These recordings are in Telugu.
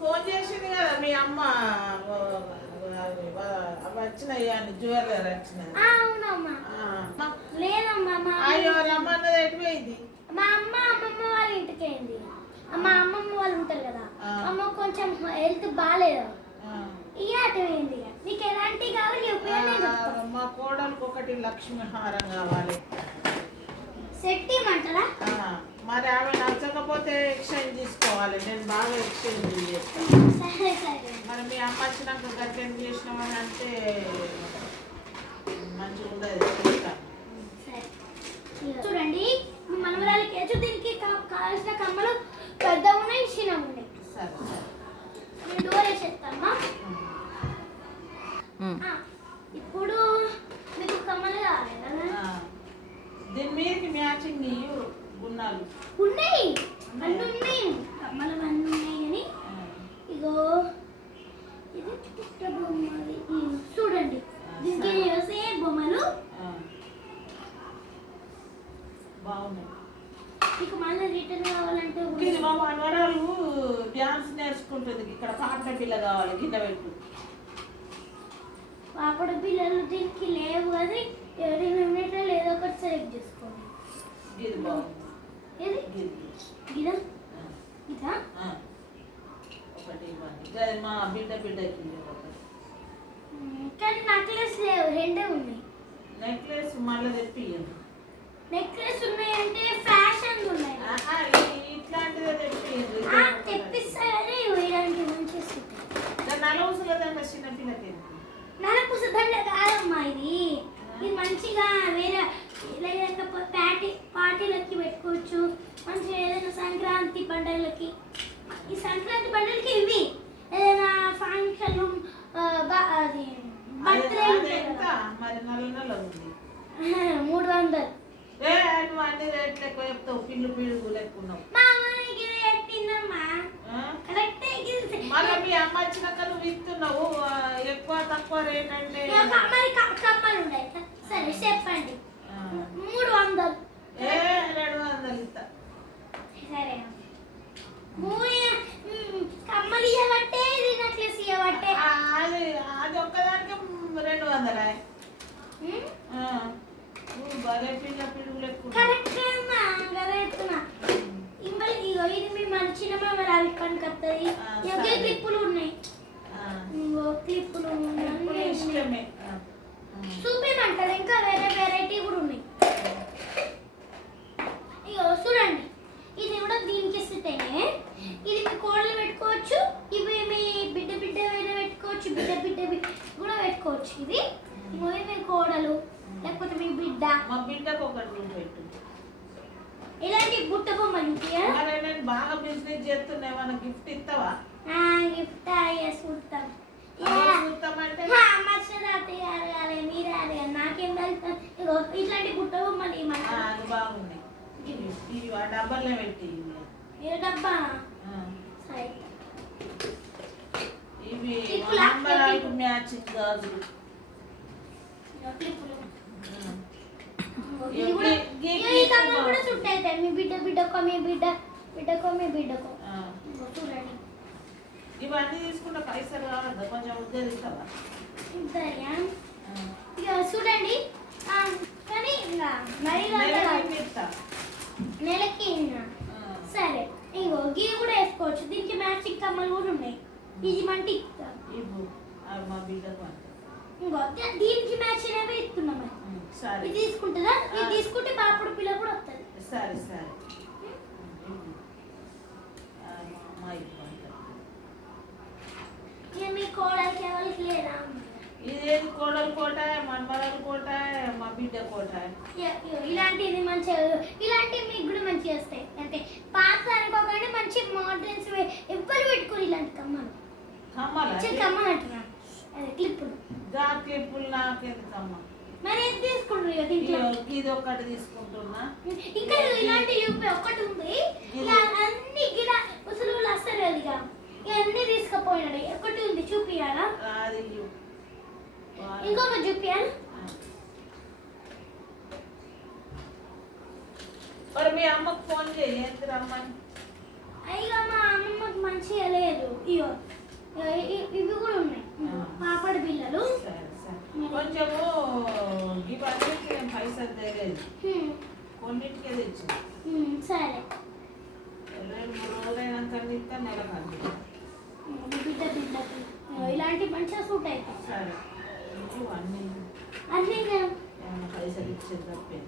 ఫోన్ చేసింది కదా మీ అమ్మ వచ్చినాయి అని జ్యువెలర్ వచ్చినాయి. అవునమ్మా. లేదమ్మా. అయ్యో రమ్మన్నది ఎటుపోయింది? మా అమ్మమ్మ వాళ్ళ ఇంటికి అయింది. మా అమ్మమ్మ వాళ్ళు ఉంటారు కదా, అమ్మ కొంచెం హెల్త్ బాగాలేదు, ఇక అటు పోయింది. నీకు ఎలాంటి కావాలి? మా కోడలికి ఒకటి లక్ష్మీ హారం కావాలి. సెట్ ఇవ్వమంటారా? మరి ఆమె నచ్చకపోతే ఎక్స్చేంజ్ తీసుకోవాలి. నేను బాగా ఎక్స్చేంజ్ చేస్తాను. సరే సరే. మరి మీ అమ్మ వచ్చినాక గట్టెన్ చేసినామని అంటే మంచిగా ఉండదు. చూడండి, మనవరాలకి దీనికి కావాల్సిన కమ్మలు పెద్దగా ఉన్నాయి, చిన్నగా ఉన్నాయి. సరే సరే, నేను డోర్ వేసేస్తామా. ఇప్పుడు మీకు కమ్మలు కావాలి కదా, దీని మీదకి మ్యాచింగ్ గున్నాలు ఉన్నాయి, అన్నీ ఉన్నాయి, కమ్మలు అన్నీ ఉన్నాయి. కానీ ఇగో ఇది పుట్ట బొమ్మలు చూడండి, దీనికి సేమ్ బొమ్మలు బాగున్నాయి. మీకు మళ్ళీ రిటర్న్ కావాలంటే ఇది మా మనవరాలు డ్యాన్స్ నేర్చుకుంటుంది. ఇక్కడ పాపడ పిల్ల కావాలి, కింద పెట్టు. పాపడ పిల్లలు దీనికి లేవు కానీ ఎవరి ఏదో ఒకటి సెలెక్ట్ చేసుకోండి. ఇది బాగుంది. ఏది గిదా ఇదా ఒకటి మా బిడ్డకి కానీ నెక్లెస్ లేవు, రెండే ఉన్నాయి. నెక్లెస్ మళ్ళీ తెప్పియండి. నెక్లెస్ ఉన్నాయంటే ఫ్యాషన్ ఉన్నాయి. ఇట్లాంటిదే తెప్పియండి. తెప్పిస్తాయని ఇలాంటి మంచి నలవసల దండ చిన్న పిల్లకి. నలపూస దండ కాదమ్మా, ఇది మంచిగా వేరే పార్టీలకి పెట్టుకోవచ్చు. మంచిగా ఏదైనా సంక్రాంతి పండుగలకి, ఈ సంక్రాంతి పండుగలకి ఇవి ఏదైనా ఫంక్షన్ అది బర్త్డే మరి నెల ఉంది 300. నువ్వు అన్ని రేట్లు ఎక్కువ చెప్తావు, పిల్లు పిడుగు లెక్కున్నావు. మళ్ళీ మీ అమ్మ వచ్చినాక నువ్వు ఇస్తున్నావు ఎక్కువ తక్కువ రేట్ అంటే. కమ్మలు ఉన్నాయి. సరే చెప్పండి. 300. 200 ఇస్తా. సరే, కమ్మలు ఇవ్వబట్టే, నెక్లెస్ ఇవ్వబట్టే. అది ఒక్కదానికి 200. భలే పిల్ల పిడుగు లెక్క. ఇది మీ మంచిన అవి పనికి వస్తుంది. క్లిప్పులు ఉన్నాయి, క్లిప్పులు ఇష్టమే. చూపించమంటారు, ఇంకా వేరే వెరైటీ కూడా ఉన్నాయి. ఇగో చూడండి, ఇది కూడా దీనికి ఇస్తేనే ఇది మీ కోడలు పెట్టుకోవచ్చు, ఇవి మీ బిడ్డ వేరే పెట్టుకోవచ్చు, బిడ్డ కూడా పెట్టుకోవచ్చు. ఇది మీ కోడలు లేకపోతే మీ బిడ్డ. మా బిడ్డకు ఒకటి పెట్టు. ఇలాంటి బుట్ట బొమ్మలు నేను బాగా బిజినెస్ చేస్తున్నా, ఏమన్నా గిఫ్ట్ ఇస్తావా? గిఫ్ట్ చూస్తాం. నాకేం ఇట్లాంటి బుట్ట బొమ్మలు బాగున్నాయి. ఇవి ఆ డబ్బాలే పెట్టి. డబ్బా ఇవి మ్యాచింగ్ గాజులు. కూడా సుట్ అవుతాయి మీ బిడ్డకో చూడండి. ఇవన్నీ తీసుకుంటే పైసలు కావద్దా? కొంచెం ఉద్యోగం ఇస్తావా? ఇక చూడండి, కానీ నెలకి. సరే, ఇంకో గీ కూడా వేసుకోవచ్చు. దీనికి మ్యాచింగ్ కమ్మలు కూడా ఉన్నాయి. ఇది మంటి మా బిడ్డకు ఇంకో దీనికి మ్యాచ్ అనేవి ఇస్తున్నాం. ఇది తీసుకుంటుందా? ఇది తీసుకుంటే పాపడు పిల్ల కూడా వస్తుంది. సరే సరే. మీ కోడలికి ఎవరికి లేదా? ఇదేది కోడలు కోట, మనమరాలు కోట, మా బిడ్డ కోట. ఇలాంటిది మంచిగా, ఇలాంటివి మీకు కూడా మంచిగా వస్తాయి. అంటే పాత అనుకోకుండా మంచి మోడల్స్ ఎవ్వరు పెట్టుకోరు ఇలాంటి కమ్మలు. కమ్మలు అంటున్నా, అదే క్లిప్పులు. క్లిప్పులు నాకెందుకమ్మా? మరి ఏది తీసుకుంటారు? ఇది ఒకటి తీసుకుంటున్నా. ఇంకా ఇలాంటి ఒకటి ఉంది, అన్ని గిడ ముసలు వస్తారు కదా, ఇవన్నీ తీసుకుపోయినాడు. ఒకటి ఉంది, చూపియాలా? ఇంకొక చూపియాలి. మరి మీ అమ్మకు ఫోన్ చేయి, ఎంత రమ్మని. అయ్యో మా అమ్మమ్మకి మంచిగా లేదు. ఇగో ఇవి కూడా ఉన్నాయి పాపడి పిల్లలు. సరే సరే కొంచెము ఇవన్నిటికి నేను పైసలు తెలియదు, కొన్నిటికే తెచ్చింది. సరే 2-3 రోజులైనాక ఇస్తా, నెల కంది బిడ్డ బిడ్డకి ఇలాంటి మంచిగా సూట్ అవుతాయి. సరే అన్నీ అన్నీ ఏమైనా పైసలు ఇచ్చేది తప్పేది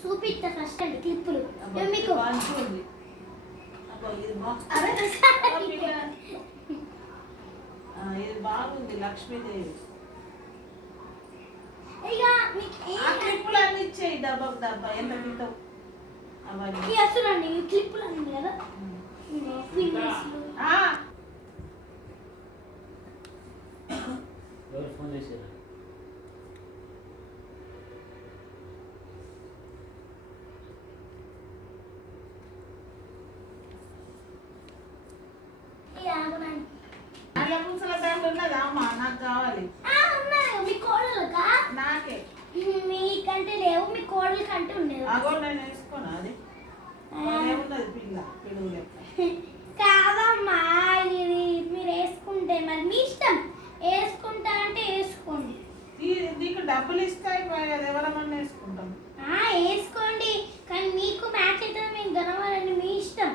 చూపిస్తా ఫస్ట్ అండి క్లిప్పులు మీకు. మంచిది ఇది బాగుంది, లక్ష్మీదేవి. క్లిప్పులు అన్ని ఇచ్చేయి, డబ్బాకు డబ్బా ఎంత తింటావు అవన్నీ అసలు క్లిప్పులు అన్ని కదా. ఫోన్ చేశారు. అట్లా పూసల బ్యాండ్ ఉన్నదా అమ్మా? నాకు కావాలి. మీ కోడలుగా? నాకే. మీకంటే లేవు, మీ కోడలు కంటే ఉండేది. అగో నేను వేసుకోనా? అది ఉన్నది పిల్ల పిడుగు లెక్క. కాదమ్మా, ఇది మీరు వేసుకుంటే మరి మీ ఇష్టం. వేసుకుంటా అంటే వేసుకోండి. నీకు డబ్బులు ఇస్తాయి, ఎవరమన్నా వేసుకుంటాం. వేసుకోండి, కానీ మీకు మ్యాచ్ అవుతుంది, మేము గనవాలని మీ ఇష్టం.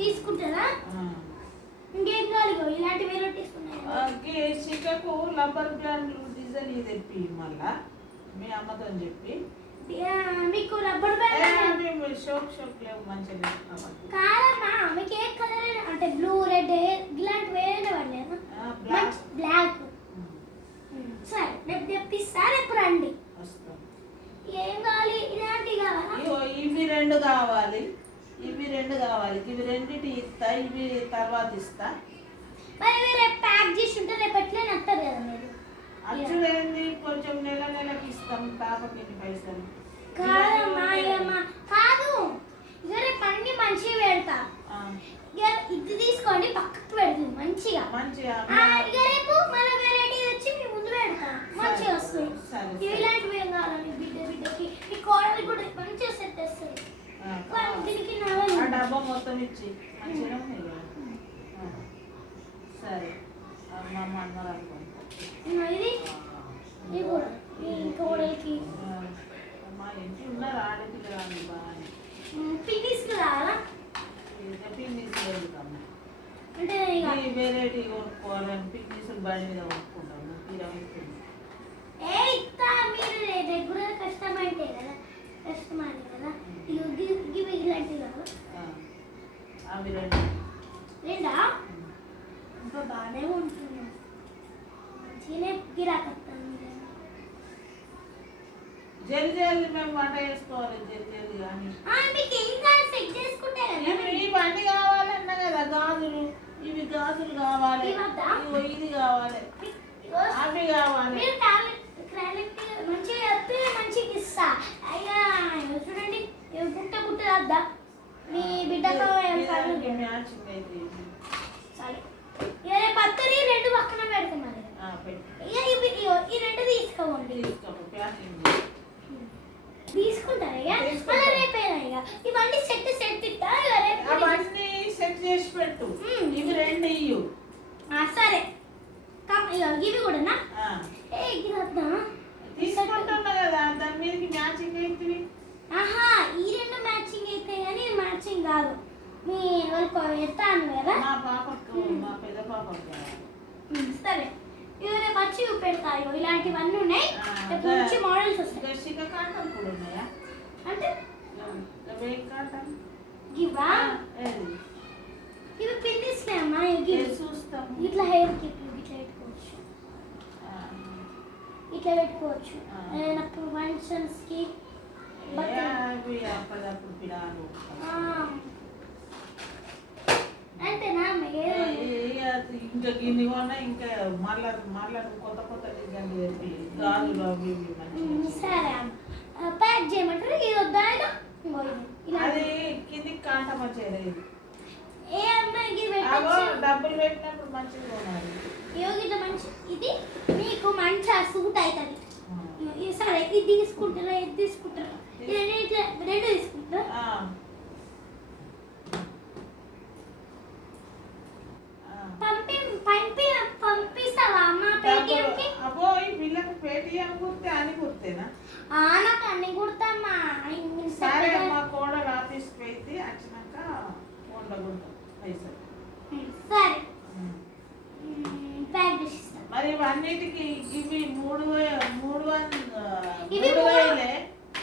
తీసుకుంటారా? ఇంకేం కాదు, ఇలాంటి వెరైటీస్ ఉన్నాయి. చిక్కకు రబ్బర్ బ్యాండ్ డిజైన్ తెప్పి మళ్ళా మీ అమ్మతో చెప్పి. మీకు రబ్బర్ బ్యాండ్ షోక్ షోక్ లేవు మంచిగా కాదమ్మా. మీకు ఏ కలర్ అంటే బ్లూ, రెడ్ ఇలాంటి వేరే పడలేదు. బ్లాక్. సరే రేపు తెప్పిస్తా, రేపు రండి. ఏం కావాలి? ఇలాంటివి కావాలా? ఇవి 2 కావాలి, ఇవి 2 కావాలి. ఇవి రెండింటి ఇస్తా, ఇవి తర్వాత ఇస్తా. మరి రేపు ప్యాక్ చేసి ఉంటే రేపు ఎట్లా నస్తారు కదా మీరు. అచ్చుడేంది కొంచెం నెలకి ఇస్తాం, తాపకి ఎన్ని పైసలు. కాదమ్మా కాదు, ఇక రేపు అన్ని మంచిగా పెడతా. ఇది తీసుకోండి, పక్కకు పెడుతుంది మంచిగా. ఇక రేపు మన వెరైటీ వచ్చి మీ ముందు పెడతా, మంచిగా వస్తుంది. ఇలాంటివి ఏం కావాలి బిడ్డ బిడ్డకి, మీ కోడలు కూడా మంచిగా సెట్ వస్తుంది. దీనికి డబ్బా మొత్తం ఇచ్చి మంచిగా సరే మా అన్నారు అనుకుంటా. ఇది కూడా మీ కోడలికి మా ఇంటి ఉన్నారు ఆడపిల్లలు బాగా. పిన్నిస్ కావాలా? పిన్నిస్ లేదు కమ్మా, అంటే వెరైటీ కొనుక్కోవాలని పిన్నిసులు బండి మీద కొనుక్కుంటాము. మీరు రెగ్యులర్ కస్టమర్ అంటే కదా, కస్టమర్ కదా. ఇవి ఇలాంటివి కావాలి. అవి 2 రెండా? ఇంకా బాగానే ఉంటుంది, మంచిగానే గిరాకత్తాను. జల్దీ మేము వంట చేసుకోవాలి, జల్దీ కానీ మీకు ఏం కావాలి సెట్ చేసుకుంటే కదా. ఇవన్నీ కావాలన్నా కదా, గాజులు, ఇవి గాజులు కావాలి, ఇది కావాలి, అవి కావాలి. మంచిగా చెప్పి మంచిగా ఇస్తా. అయ్యా చూడండి, పుట్ట పుట్ట వద్దా మీ బిడ్డతో మ్యాచింగ్ అయితే రేపు పత్తరి 2 పక్కన పెడతాం. మరి ఈ 2 తీసుకోండి. తీసుకుంటారా? మళ్ళీ రేపేనా? ఇవన్నీ సెట్ ఇస్తా, అవన్నీ సెట్ చేసి పెట్టు. ఇవి 2 ఇయ్యు. సరే ఇవి కూడానా? తీసుకుంటున్నా కదా, దాని మీదకి మ్యాచింగ్ అవుతుంది. ఈ 2 మ్యాచింగ్ అయితే కానీ మ్యాచింగ్ కాదు. మీ వాళ్ళకి ఎత్తాను కదా, మా పాపకు, మా పెద్ద పాపకు. సరే ఇవి రేపు వచ్చి పెడతాయి. ఇలాంటివన్నీ ఉన్నాయి, మంచి మోడల్స్ వస్తాయి. శిఖకాంతం కూడా ఉన్నాయా? అంటే ఇవా ఇవి పిన్నిస్తాయమ్మా. చూస్తాం. ఇట్లా హెయిర్ కిట్ ఇట్లా పెట్టుకోవచ్చు, ఇట్లా పెట్టుకోవచ్చు. నాకు ఫంక్షన్స్ కి అప్పటికప్పుడు పిల్లలు అంతేనా? ఇంకా గిన్నె కొన్నా, ఇంకా మళ్ళా కొత్త డిజైన్ చెప్పి గాజులు అవి సరే ప్యాక్ చేయమంటారు. ఇది వద్దా? అది కిందికి కాంటం వచ్చేది. ఏ అమ్మాయికి డబ్బులు పెట్టినప్పుడు మంచిగా కొనాలి. ఇట్లా మంచి, ఇది మీకు మంచిగా సూట్ అవుతుంది. సరే ఇది తీసుకుంటారా? ఇది తీసుకుంటారా? 2 తీసుకుంటారా? కుర్తే అని కుర్తేనా? నాకు అన్ని కుడతామ్మా. సరే అమ్మా, కోడలు ఆఫీస్కి పోయింది, వచ్చినాక ఫోన్లో కుడతాం పైసలు. సరే ప్యాక్ చేసిస్తా. మరి ఇవన్నిటికి ఇవి 3,000 ఇవి 3,000.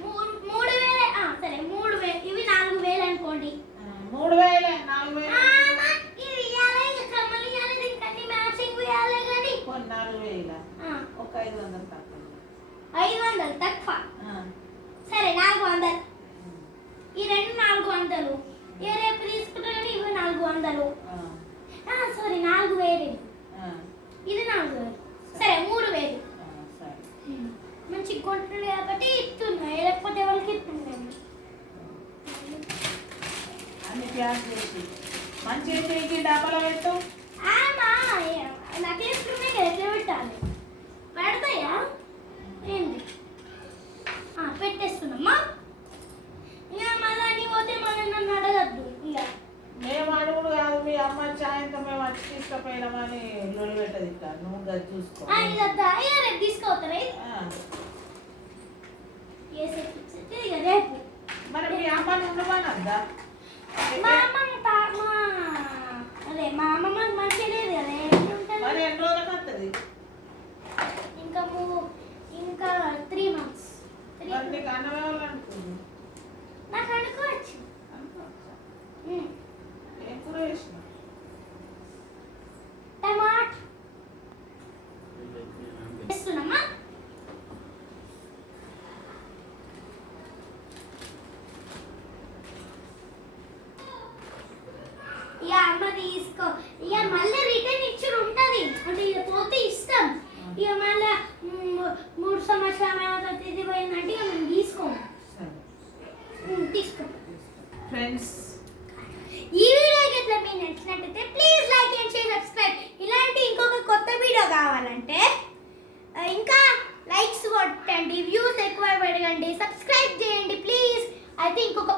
3,000. సరే 3,000. ఇవి 4,000 అనుకోండి. 3,000 4,000 ఇది ఇవ్వాలి, కమ్మలు ఇవ్వాలి, దీనికి అన్ని మ్యాచింగ్ ఇవ్వాలి కానీ 4,000 ఒక 500 తక్కువ. 500 తక్కువ. సరే 400. ఈ రెండు 400. ఏ రేపు తీసుకుంటారని ఇవి 400. సారీ 4,000. ఇది 4,000. సరే 3,000. మంచి కొంటుంది కాబట్టి ఇస్తున్నా, లేకపోతే ఎవరికి ఇస్తున్నాను. అన్ని ప్యాక్ చేసి మంచిగా చేసి డబ్బాలో పెట్టు. నాకు ఇస్తున్నాయి కదా, ఎట్లా పెట్టాలి? పెడతాయా ఏంటి? పెట్టేస్తున్నామ్మా. ఇక మళ్ళీ నీ పోతే మళ్ళీ నన్ను అడగద్దు. ఇక మేము అడుగుడు కాదు, మీ అమ్మ సాయంత్రం మేము వచ్చి తీసుకుపోయినామని లొల్లి పెట్టదు. ఇట్లా నువ్వు గది చూసుకో. ఇదద్దా? ఇక రేపు తీసుకోవతారా? ఇక రేపు మరి మీ అమ్మని ఉండమనద్దా? మా అమ్మ అదే మా అమ్మ మాకు మంచిగా లేదు కదా. మరి ఎన్ని రోజులకు వస్తుంది? ఇంకా 3 months. మరి నీకు అన్నమే వాళ్ళు అనుకుంది. నాకు అనుకోవచ్చు. ఏం కూర చేసిన? టమాట వేస్తున్నామా? ఇక అమ్మ తీసుకో. ఇక మళ్ళీ రిటర్న్ ఇచ్చుడు ఉంటుంది అంటే ఇక పోతే ఇస్తాం. ఇక మళ్ళీ 3 సంవత్సరాలు ఇది పోయిందంటే ఇక మనం తీసుకోము. తీసుకో. ఫ్రెండ్స్, ఈ వీడియోకి ఇట్లా మీకు నచ్చినట్టయితే please like and share, subscribe. ఇలాంటి ఇంకొక కొత్త వీడియో కావాలంటే ఇంకా లైక్స్ కొట్టండి, వ్యూస్ ఎక్కువ పెరగండి, సబ్స్క్రైబ్ చేయండి ప్లీజ్. అయితే ఇంకొక